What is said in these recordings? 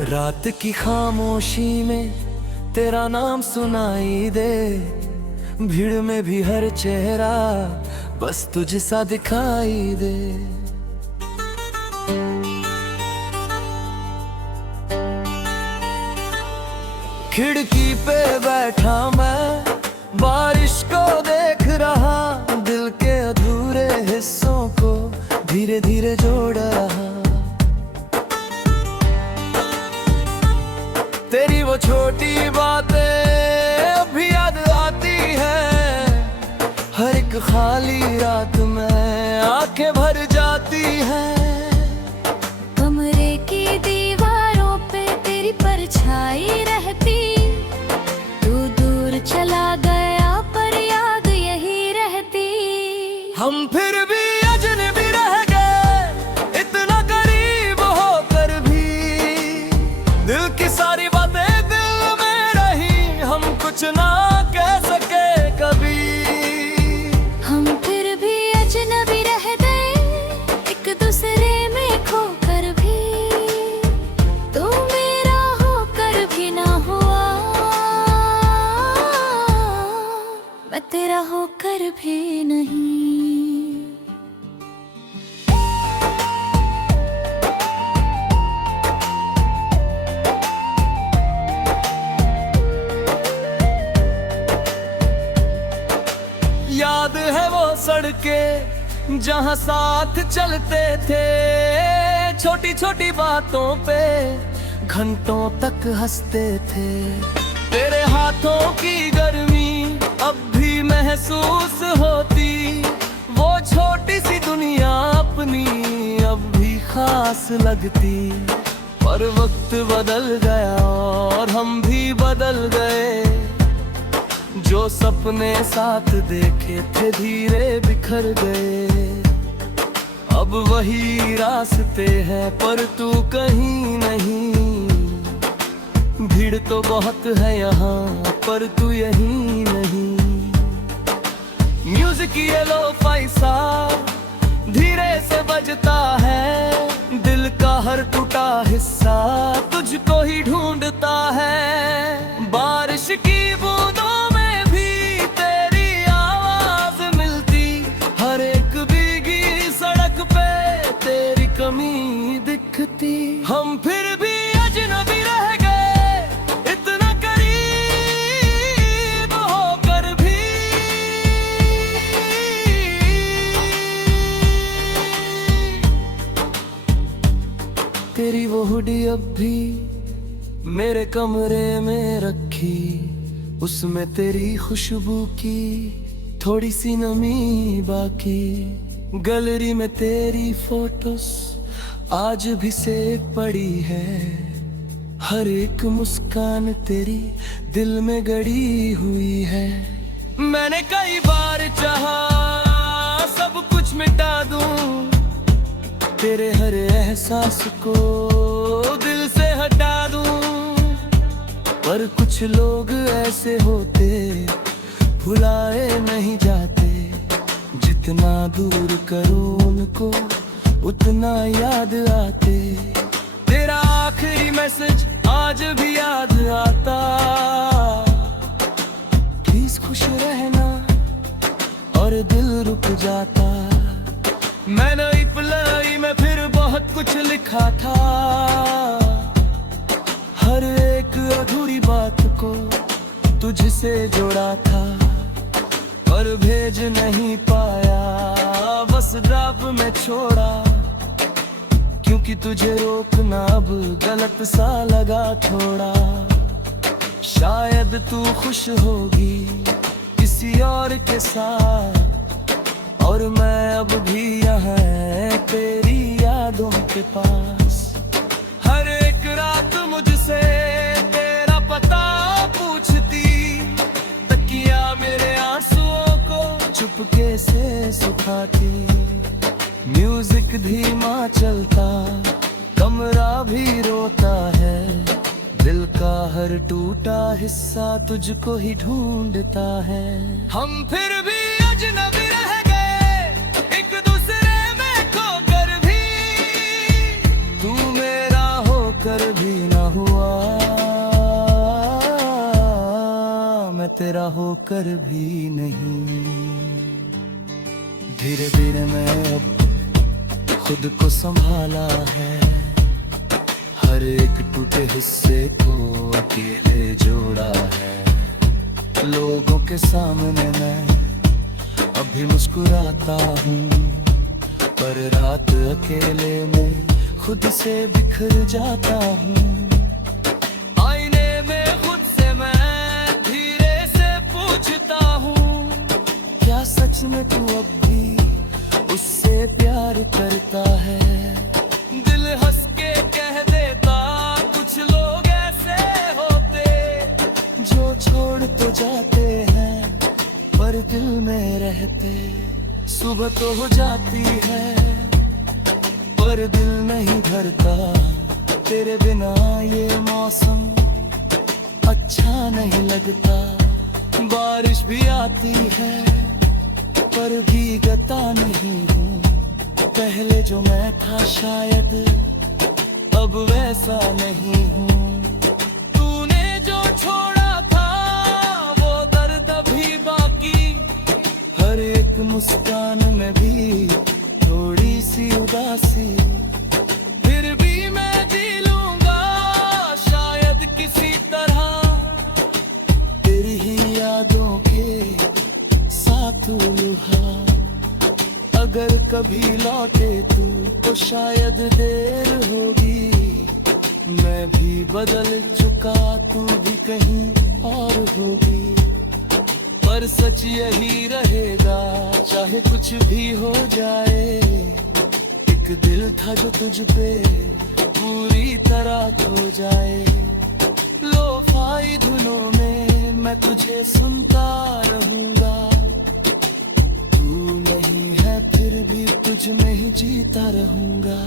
रात की खामोशी में तेरा नाम सुनाई दे, भीड़ में भी हर चेहरा बस तुझसा दिखाई दे। खिड़की पे बैठा मैं बारिश को देख रहा, दिल के अधूरे हिस्सों को धीरे धीरे जोड़ रहा। तेरी वो छोटी बातें अभी याद आती है, हर एक खाली रात में आंखें भर जाती हैं। कमरे की दीवारों पे तेरी परछाई रहती, तू दूर चला गया पर याद यही रहती। हम फिर भी अजनबी रह गए, इतना करीब होकर भी दिल की सारी कुछ ना कह सके कभी। हम फिर भी अजनबी रह गए, एक दूसरे में खोकर भी, तू मेरा होकर भी ना हुआ, मैं तेरा होकर भी नहीं। याद है वो सड़कें जहाँ साथ चलते थे, छोटी छोटी बातों पे घंटों तक हंसते थे। तेरे हाथों की गर्मी अब भी महसूस होती, वो छोटी सी दुनिया अपनी अब भी खास लगती। पर वक्त बदल गया और हम भी बदल गए, जो सपने साथ देखे थे धीरे बिखर गए। अब वही रास्ते हैं पर तू कहीं नहीं, भीड़ तो बहुत है यहाँ पर तू यहीं नहीं। म्यूजिक ये लो-फाई सा धीरे से बजता है, दिल का हर टूटा हिस्सा तुझको ही ढूंढता है। बारिश की बूंदों कमी दिखती। हम फिर भी अजनबी रह गए, इतना करीब होकर भी। तेरी वो हुडी अब भी मेरे कमरे में रखी, उसमें तेरी खुशबू की थोड़ी सी नमी बाकी। गैलरी में तेरी फोटोस आज भी सेव पड़ी है, हर एक मुस्कान तेरी दिल में गड़ी हुई है। मैंने कई बार चाहा सब कुछ मिटा दूं, तेरे हर एहसास को दिल से हटा दूं, पर कुछ लोग ऐसे होते भुलाए नहीं जाते। जितना दूर करो उनको उतना याद आते। तेरा आखिरी मैसेज आज भी याद आता, प्लीज खुश रहना, और दिल रुक जाता। मैंने रिप्लाई में फिर बहुत कुछ लिखा था, हर एक अधूरी बात को तुझसे जोड़ा था, पर भेज नहीं पाया, बस ड्रॉप में छोड़ा। क्योंकि तुझे रोकना अब गलत सा लगा थोड़ा। शायद तू खुश होगी किसी और के साथ, और मैं अब भी यहाँ तेरी यादों के पास। हर एक रात मुझसे तेरा पता पूछती, तकिया मेरे आंसुओं को चुपके से सुखाती। म्यूजिक धीमा चलता, कमरा भी रोता है, दिल का हर टूटा हिस्सा तुझको ही ढूंढता है। हम फिर भी अजनबी रह गए, एक दूसरे में खोकर भी, तू मेरा होकर भी ना तेरा होकर भी नहीं। धीरे धीरे मैं अब खुद को संभाला है, हर एक टूटे हिस्से को अकेले जोड़ा है। लोगों के सामने मैं अभी मुस्कुराता हूँ, पर रात अकेले में खुद से बिखर जाता हूँ। आईने में खुद से मैं धीरे से पूछता हूँ, क्या सच में तू अब भी उससे प्यार करता है? दिल हंस के कह देता, कुछ लोग ऐसे होते जो छोड़ तो जाते हैं पर दिल में रहते। सुबह तो हो जाती है पर दिल नहीं भरता, तेरे बिना ये मौसम अच्छा नहीं लगता। बारिश भी आती है पर भीगता नहीं हूँ, पहले जो मैं था शायद अब वैसा नहीं हूँ। तूने जो छोड़ा था वो दर्द अभी बाकी, हर एक मुस्कान में भी थोड़ी सी उदासी। फिर भी मैं जी लूंगा शायद किसी तरह, तेरी ही यादों के साथ उलझा। अगर कभी लौटे तू तो शायद देर होगी, मैं भी बदल चुका तू भी कहीं और होगी। पर सच यही रहेगा चाहे कुछ भी हो जाए, एक दिल था जो तुझ पे पूरी तरह खो जाए। लोफाई धुनों में मैं तुझे सुनता रहूंगा, तू नहीं है फिर भी तुझ में ही जीता रहूंगा।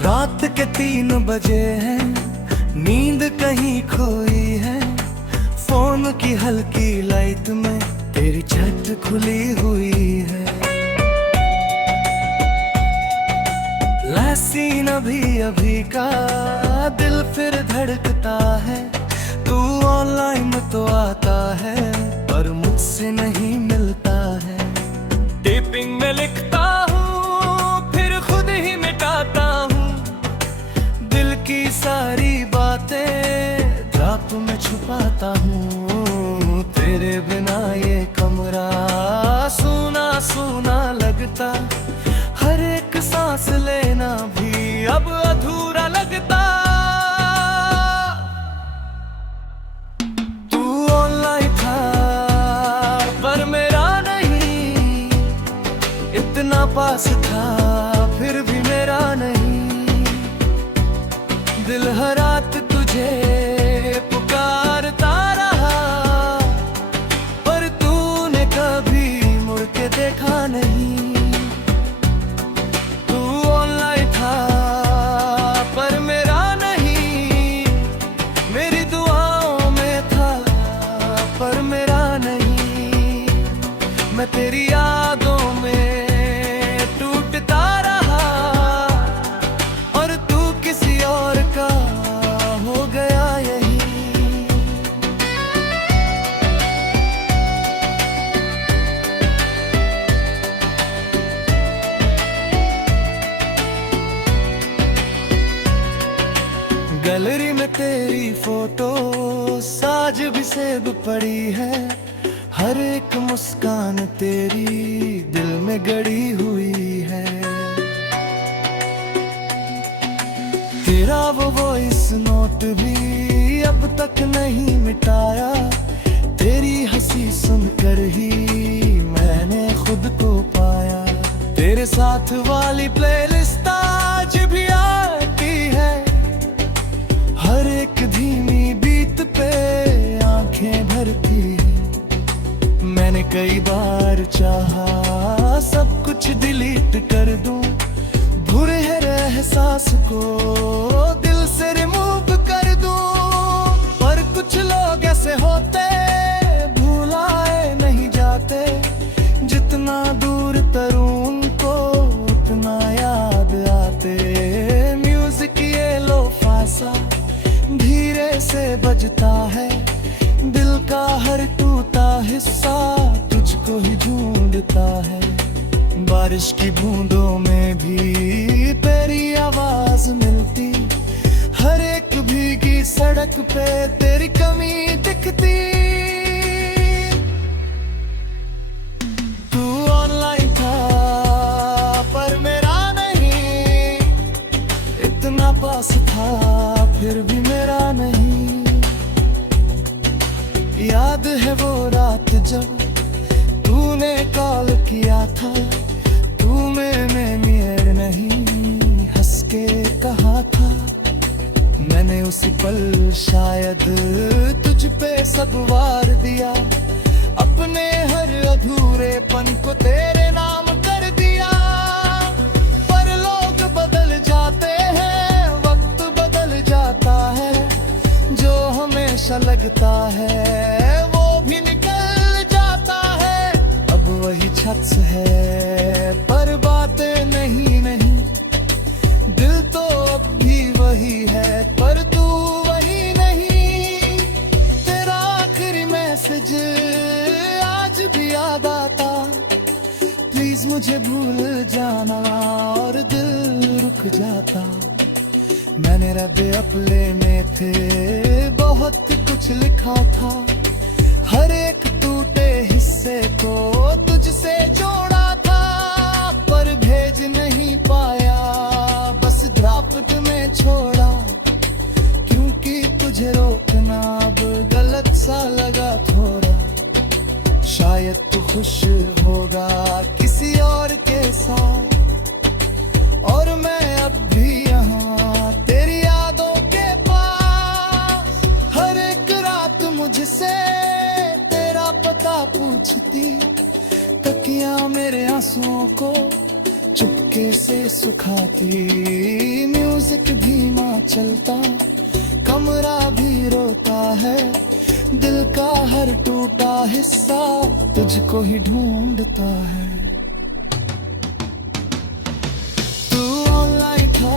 रात के 3 बजे हैं, नींद कहीं खोई है। फोन की हल्की लाइट में तेरी छत खुली हुई है। सीन अभी अभी का दिल फिर धड़कता है। तू ऑनलाइन तो आता है पर मुझसे नहीं मिलता है। टिपिंग में लिखता हूँ फिर खुद ही मिटाता हूँ। दिल की सारी बातें ड्रॉप में छुपाता हूँ। तेरे बिना ये कमरा सूना सूना लगता। हर एक सांस लेना भी अब अधूरा लगता। तू ऑनलाइन था पर मेरा नहीं, इतना पास था फिर भी मेरा नहीं। दिल हर रात तुझे पुकारता रहा पर तूने कभी मुड़ के देखा नहीं। मैं तेरी यादों में टूटता रहा और तू किसी और का हो गया यही। गैलरी में तेरी फोटो साज भी सेब पड़ी है। हर एक मुस्कान तेरी दिल में गड़ी हुई है। तेरा वो वॉइस नोट भी अब तक नहीं मिटाया। तेरी हंसी सुनकर ही मैंने खुद को पाया। तेरे साथ वाली प्लेलिस्ट आज भी आती है, हर एक धीमी बीट पे आंखें भरती है। मैंने कई बार चाहा सब कुछ डिलीट कर दूं, बुरे एहसास को दिल से रिमूव कर दूं, पर कुछ लोग ऐसे होते भुलाए नहीं जाते। जितना दूर तरूं उनको उतना याद आते। म्यूजिक ये लो फासा धीरे से बजता है, दिल का हर टूटा हिस्सा तुझको ही ढूंढता है। बारिश की बूंदों में भी तेरी आवाज मिलती, हर एक भीगी सड़क पे तेरी कमी दिखती। तू ऑनलाइन था पर मेरा नहीं, इतना पास था फिर भी मेरा नहीं। याद है वो रात जब तूने कॉल किया था, तू में मियर नहीं हंस के कहा था। मैंने उसी पल शायद तुझ पे सब वार दिया, अपने हर अधूरेपन को तेरे नाम कर दिया। पर लोग बदल जाते हैं, वक्त बदल जाता है, जो हमेशा लगता है वो भी निकल जाता है। अब वही शख्स है पर बातें नहीं नहीं, दिल तो अब भी वही है पर तू वही नहीं। तेरा आखिरी मैसेज आज भी याद आता, प्लीज मुझे भूल जाना, और दिल रुक जाता। मैंने रब्बे अपने में थे बहुत कुछ लिखा था, हर एक टूटे हिस्से को तुझसे जोड़ा था, पर भेज नहीं पाया, बस ड्राफ्ट में छोड़ा। क्योंकि तुझे रोकना अब गलत सा लगा थोड़ा, शायद तू खुश होगा किसी और के साथ, और मैं अब भी यहाँ तेरी यादों के पास। हर एक रात मुझसे तेरा पता पूछती, तकिया मेरे आंसुओं को चुपके से सुखाती। म्यूजिक धीमा चलता, कमरा भी रोता है, दिल का हर टूटा हिस्सा तुझको ही ढूंढता है। तू ऑनलाइन था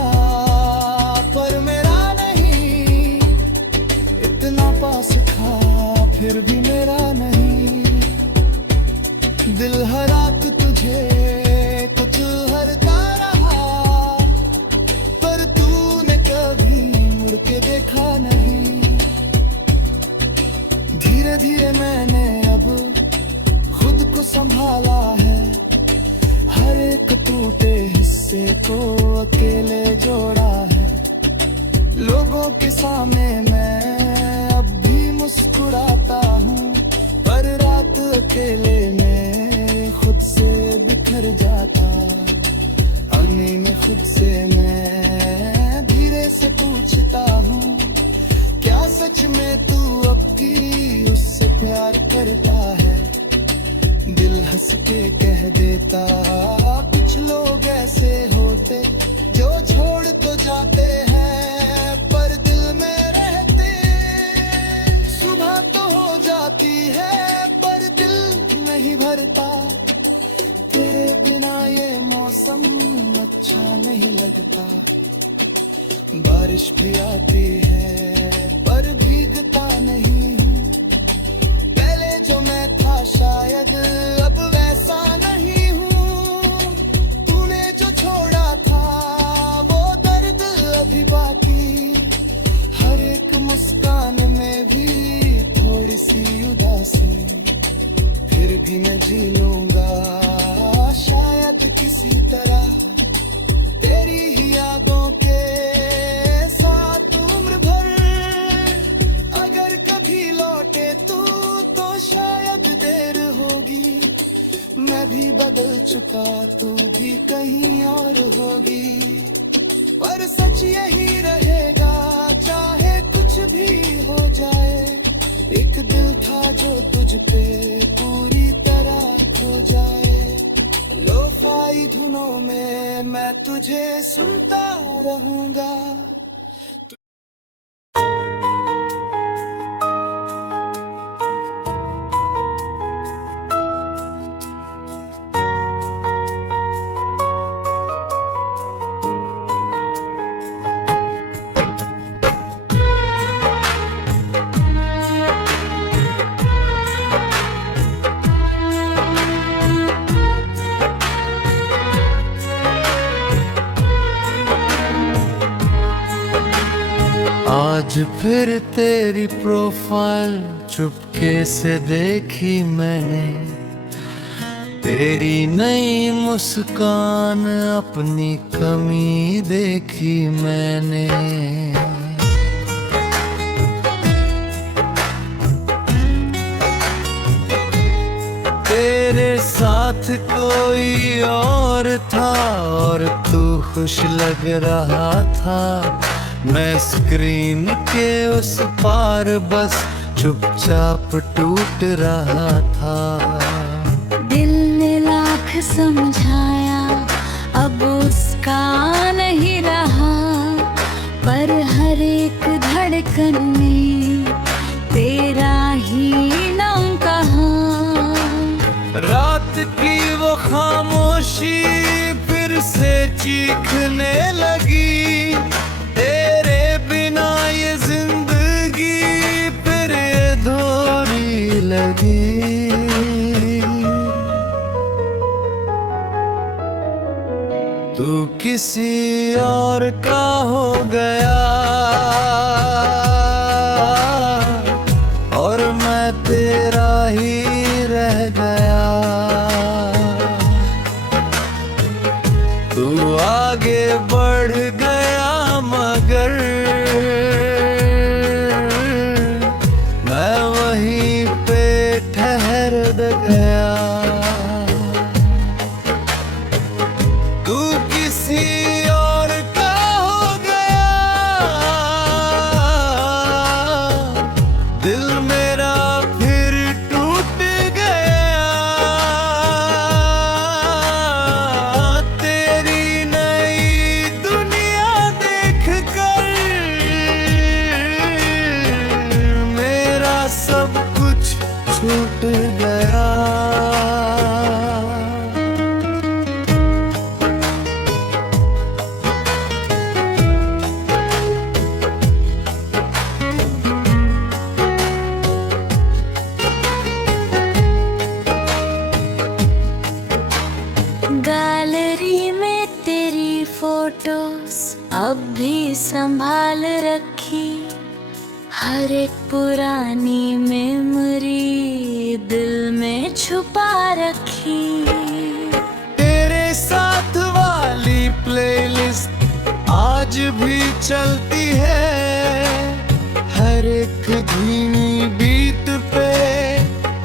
पर मेरा नहीं, इतना पास था फिर भी मेरा नहीं। दिल हर रात तुझे कुछ हरता रहा, पर तूने कभी मुड़ के देखा नहीं। धीरे धीरे मैंने अब खुद को संभाला है, हर एक टूटे हिस्से को अकेले जोड़ा है। लोगों के सामने मैं अब भी मुस्कुराता हूँ, पर रात अकेले में खुद से बिखर जाता। अग्नि में खुद से मैं धीरे से पूछता हूँ, क्या सच में तू अब भी उससे प्यार करता है? दिल हंस के कह देता, कुछ लोग ऐसे होते जो छोड़ तो जाते हैं पर दिल में रहते। सुबह तो हो जाती है पर दिल नहीं भरता, तेरे बिना ये मौसम अच्छा नहीं लगता। बारिश भी आती है पर भीगता नहीं हूँ, पहले जो मैं था शायद अब वैसा नहीं हूँ। तूने जो छोड़ा था वो दर्द अभी बाकी, हर एक मुस्कान में भी थोड़ी सी उदासी। फिर भी मैं जी लूंगा शायद किसी तरह, तेरी ही यादों के साथ उम्र भर। अगर कभी लौटे तू तो चुका तू भी कहीं और होगी, पर सच यही रहेगा चाहे कुछ भी हो जाए। एक दिल था जो तुझ पे पूरी तरह खो जाए। लोफाई धुनों में मैं तुझे सुनता रहूंगा। आज फिर तेरी प्रोफाइल चुपके से देखी मैंने, तेरी नई मुस्कान अपनी कमी देखी मैंने। तेरे साथ कोई और था और तू खुश लग रहा था। मैं स्क्रीन के उस पार बस चुपचाप टूट रहा था। दिल ने लाख समझाया अब उसका नहीं रहा, पर हर एक धड़कन में तेरा ही नाम कहा। रात की वो खामोशी फिर से चीखने लगी, तेरे बिना ये जिंदगी फिर अधूरी लगी। तू किसी और का हो गया और मैं तेरा ही रह गया। तू आगे बढ़ गया मगर मैं वहीं पे ठहर गया। तू किसी और का हो गया, दिल मेरा फिर टूट गया। तेरी नई दुनिया देख कर मेरा सब कुछ छूट गया। गैलरी में तेरी फोटोज अब भी संभाल रखी, हर एक पुरानी मेमोरी दिल में छुपा रखी। तेरे साथ वाली प्लेलिस्ट आज भी चलती है, हर एक धीमी बीट पे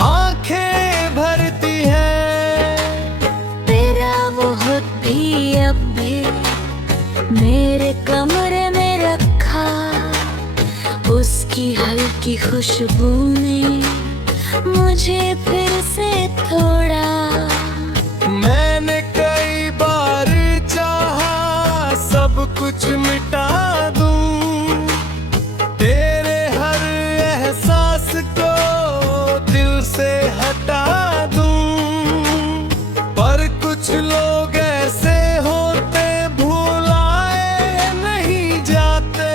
आंखें भरती है। तेरा वो खुद भी अब भी मेरे कमरे में रखा, उसकी हल्की खुशबू ने मुझे फिर से थोड़ा। मैंने कई बार चाहा सब कुछ मिटा दूं, तेरे हर एहसास को दिल से हटा दूं, पर कुछ लोग ऐसे होते भुलाए नहीं जाते।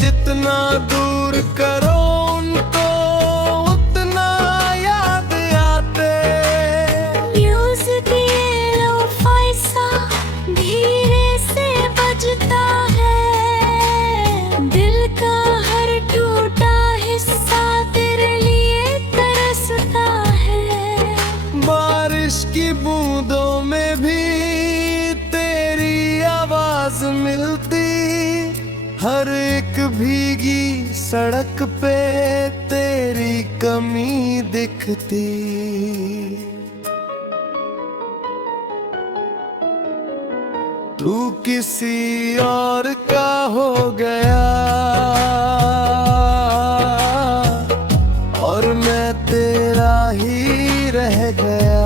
जितना दूर करो उनको उतना याद आते। म्यूजिक ये लो-फाई सा धीरे से बजता है, दिल का हर टूटा हिस्सा तेरे लिए तरसता है। बारिश की बूंदों में भी तेरी आवाज मिलती, हर एक भीगी सड़क पे तेरी कमी दिखती। तू किसी और का हो गया और मैं तेरा ही रह गया।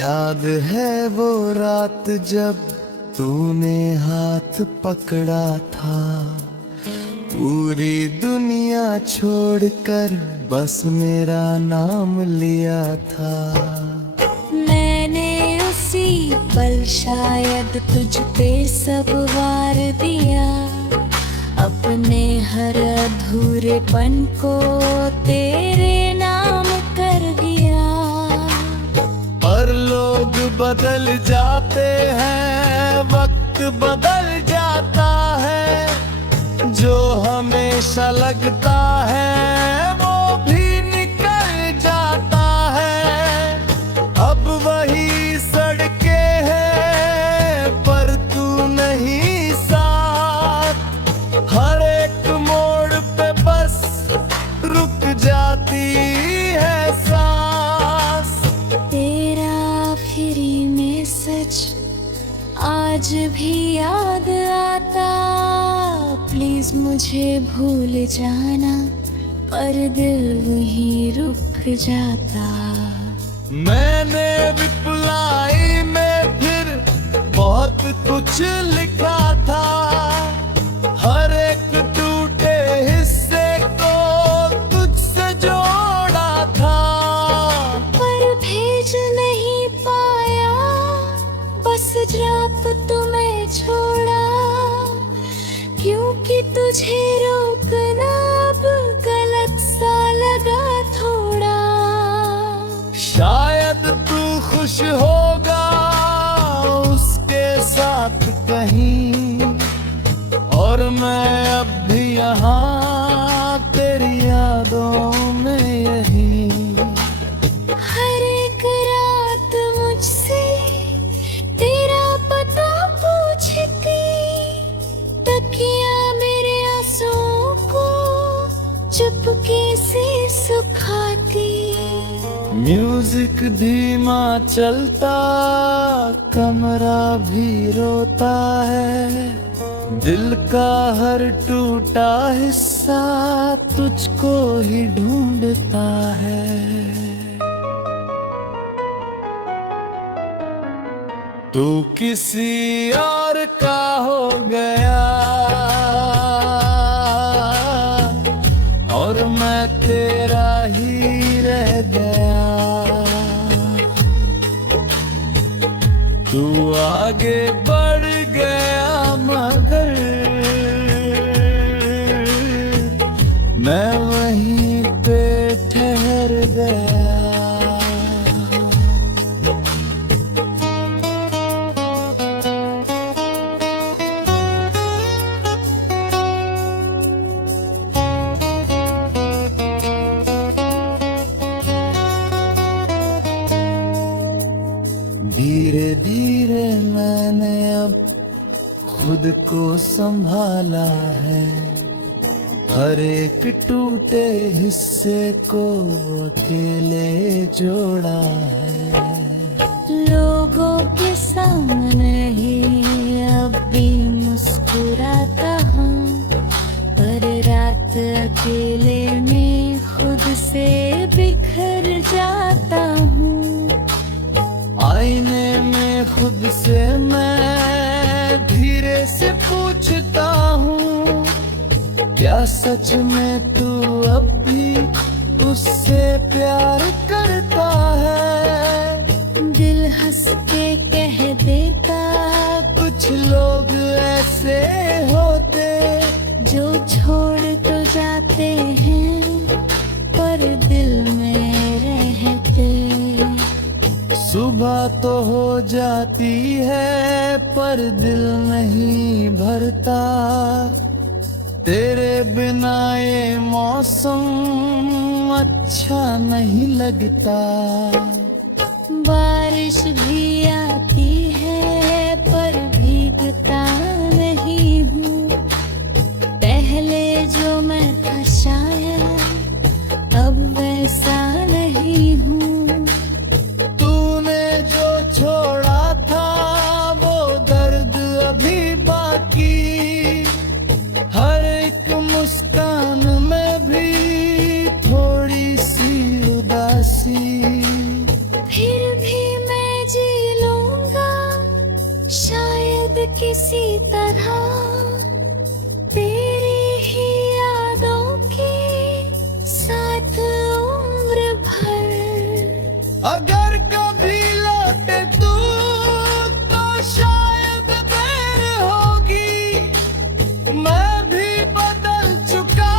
याद है वो रात जब तूने हाथ पकड़ा था, पूरी दुनिया छोड़कर बस मेरा नाम लिया था। मैंने उसी पल शायद तुझ पे सब वार दिया, अपने हर अधूरेपन को तेरे नाम कर दिया। पर लोग बदल जाते हैं, वक्त बदल जाता है, जो हमेशा लगता है वो भी निकल जाता है। अब वही सड़कें हैं पर तू नहीं साथ, हर एक मोड़ पे बस रुक जाती है सांस। तेरा आखिरी में सच आज भी याद आता, प्लीज मुझे भूल जाना, पर दिल वहीं रुक जाता। मैंने रिप्लाई में फिर बहुत कुछ लिखा था, हर एक टूटे हिस्से को तुझसे जोड़ा था। पर भेज नहीं पाया, बस ड्रॉप तुम्हें छोड़ा, क्योंकि तुझे रोकना अब गलत सा लगा थोड़ा। शायद तू खुश होगा उसके साथ कहीं, और मैं अब भी यहाँ तेरी यादों में यही। हर एक रात मुझसे तेरा पता पूछती, तकिया मेरे आंसुओं को चुपके से सुखाती। म्यूजिक धीमा चलता, कमरा भी रोता है, दिल का हर टूटा हिस्सा तुझको ही ढूंढता है। तू किसी और का हो गया और मैं तेरा ही रह गया। तू आगे बढ़ गया मगर मैं वहीं पे ठहर गया। धीरे धीरे मैंने अब खुद को संभाला है, हर एक टूटे हिस्से को अकेले जोड़ा है। लोगों के सामने ही अब भी मुस्कुराता हूँ, पर रात अकेले में खुद से बिखर जाता हूँ। आईने में खुद से मैं धीरे से पूछता हूँ, क्या सच में तू अब भी उससे प्यार करता है? दिल हंस के कह देता, कुछ लोग ऐसे होते जो छोड़ तो जाते हैं पर दिल में रहते। सुबह तो हो जाती है पर दिल नहीं भरता, तेरे बिना ये मौसम अच्छा नहीं लगता। बारिश भी आती शायद किसी तरह तेरी ही यादों के साथ उम्र भर। अगर कभी लौटे तू तो शायद देर होगी, मैं भी बदल चुका,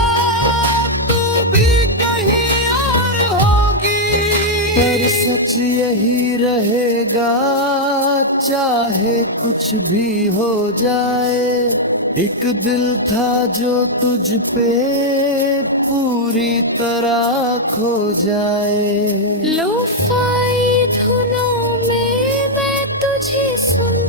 तू भी कहीं और होगी। पर सच यही रहेगा, चाहे कुछ भी हो जाए। एक दिल था जो तुझ पे पूरी तरह खो जाए। लोफाई धुनों में मैं तुझे सुन